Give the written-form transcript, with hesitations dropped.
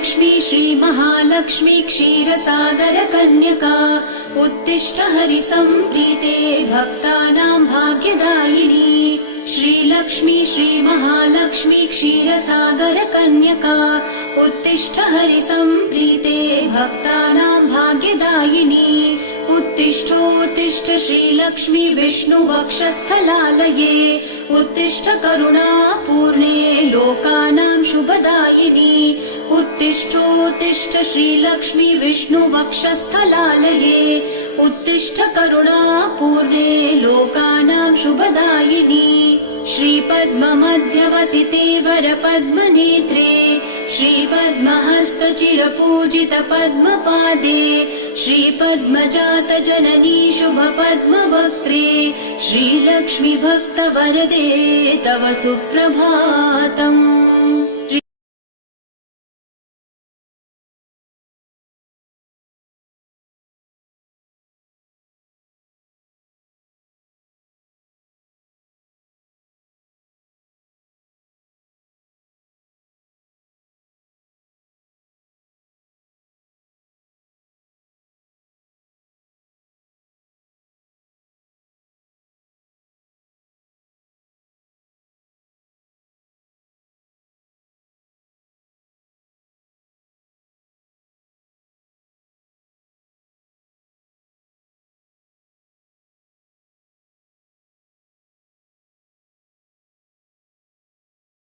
श्रीलक्ष्मी श्रीमहालक्ष्मी क्षीरसागरकन्यका उत्तिष्ठ हरिसम्प्रीते भक्तानां भाग्यदायिनी। श्रीलक्ष्मी श्रीमहालक्ष्मी क्षीरसागरकन्यका उत्तिष्ठ हरिसम्प्रीते भक्तानां भाग्यदायिनी। उत्तिष्ठोत्तिष्ठ श्रीलक्ष्मी विष्णुवक्षस्थलालये उत्तिष्ठ करुणापूर्णे लोकानां शुभदायिनी। उत्तिष्ठोत्तिष्ठ श्रीलक्ष्मी विष्णुवक्षस्थलालये उत्तिष्ठ करुणापूर्णे लोकानां शुभदायिनी। श्रीपद्ममध्यवसिते वरपद्मनेत्रे श्रीपद्महस्तचिरपूजित पद्मपादे श्रीपद्मजातजननी शुभपद्मवक्त्रे श्रीलक्ष्मी भक्तवरदे तव सुप्रभातम्।